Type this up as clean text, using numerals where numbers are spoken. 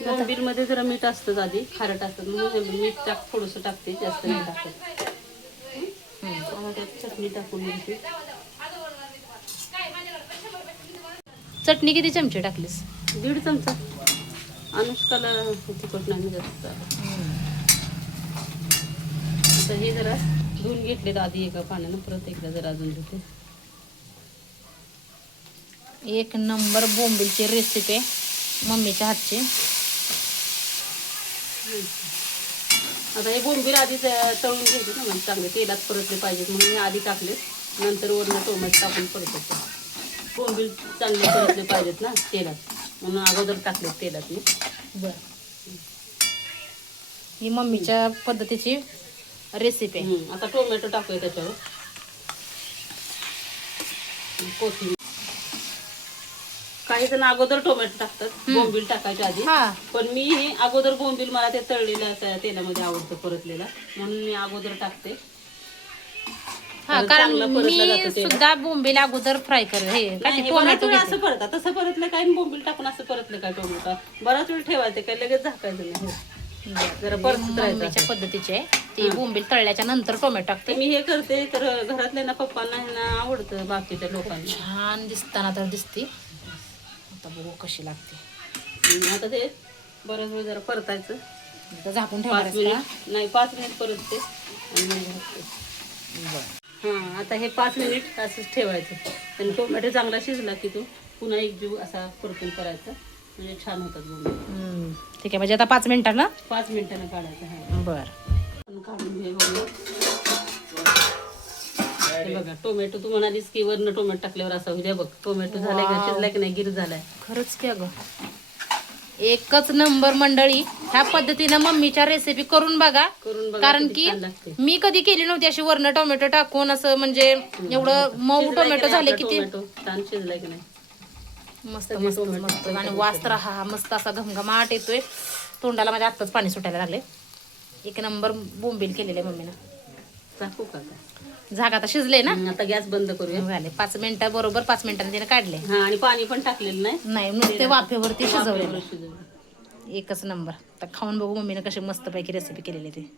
बोंबील मध्ये जरा मीठ असतं आधी, खारट असतं म्हणून मीठ थोडंसं टाकते, जास्त नाही टाकत. आता त्यात चटणी टाकून घ्यायची. चटणी किती चमचे टाकलीस? 1.5 चमचा. अनुष्काला तिखट नाही जास्त. आता हे जरा धुवून घेतलेत आधी एका पाण्यानं, परत एकदा जरा अजून धुते. एक नंबर बोंबीलची रेसिपी आहे मम्मीच्या हातची. आता हे बोंबील आधी तळून घ्यायचे ना, मग चांगले तेलात परतले पाहिजेत म्हणून मी आधी टाकले, नंतर वरनं टोमॅटो टाकून परततो. बोंबील चांगले परतले पाहिजेत ना तेलात, म्हणून अगोदर टाकले तेलात मी. बर, ही मम्मीच्या पद्धतीची रेसिपी आहे. आता टोमॅटो टाकूया त्याच्यावर, कोथिंबीर. काही जण अगोदर टोमॅटो टाकतात बोंबील टाकायच्या आधी, पण मी हे अगोदर बोंबील मला ते तळलेल्या तेलामध्ये आवडतं परतलेला, म्हणून मी अगोदर टाकते. कारण मी सुद्धा बोंबील अगोदर फ्राय टोमॅटो असं परतात, तसं परतलं काय बोंबील टाकून असं परतलं काय टोमॅटो बराच वेळ ठेवायचं काय, लगेच झाकायचं नाही. जरा परतत राहायचं. पद्धतीची आहे ती. बोंबील तळल्याच्या नंतर टोमॅटो टाकते मी. हे करते तर घरातल्या ना पप्पांना आवडतं, बाकीच्या लोकांना. छान दिसताना तर दिसते. आता बघू कशी लागते. आता ते बरंच वेळ जरा परतायचं. झाकून 5 मिनिट नाही, 5 मिनिट परतते आणि मग घालते. हां, आता हे 5 मिनिट असंच ठेवायचं. आणि टोमॅटो चांगला शिजला की तो पुन्हा एक जीव असा परतून करायचा, म्हणजे छान होतात बोंबील. ठीक आहे, म्हणजे आता 5 मिनिटांना 5 मिनिटांना काढायचं. हा बरं, काढून घे बघूया. हे बघा टोमॅटो, तू म्हणालीस की वरनं टोमॅटो टाकल्यावर असा होईल. बघ टोमॅटो झालाय का, शिजलाय की नाही, गिर झालाय. खरंच की अगं, एकच नंबर मंडळी. ह्या पद्धतीनं मम्मीच्या रेसिपी करून बघा, कारण की मी कधी केली नव्हती अशी वरनं टोमॅटो टाकून असं, म्हणजे एवढं मऊ टोमॅटो झाले किती छान शिजलाय की नाही. मस्त मस्त मस्त. आणि वास तर हा मस्त असा घमघमाट येतोय तोंडाला, माझ्या आत्ताच पाणी सुटायला लागले. एक नंबर बोंबील केलेले मम्मीनं. टाकू का? झाक आता शिजले ना, आता गॅस बंद करूया. झाले 5 मिनिटं, बरोबर 5 मिनिटांनी तिने काढले. हा, आणि पाणी पण टाकलेलं नाही, नुसते वाफेवरती शिजवले. शिजवले. एकच नंबर. आता खाऊन बघू मम्मीने कशी मस्तपैकी रेसिपी केलेली ती.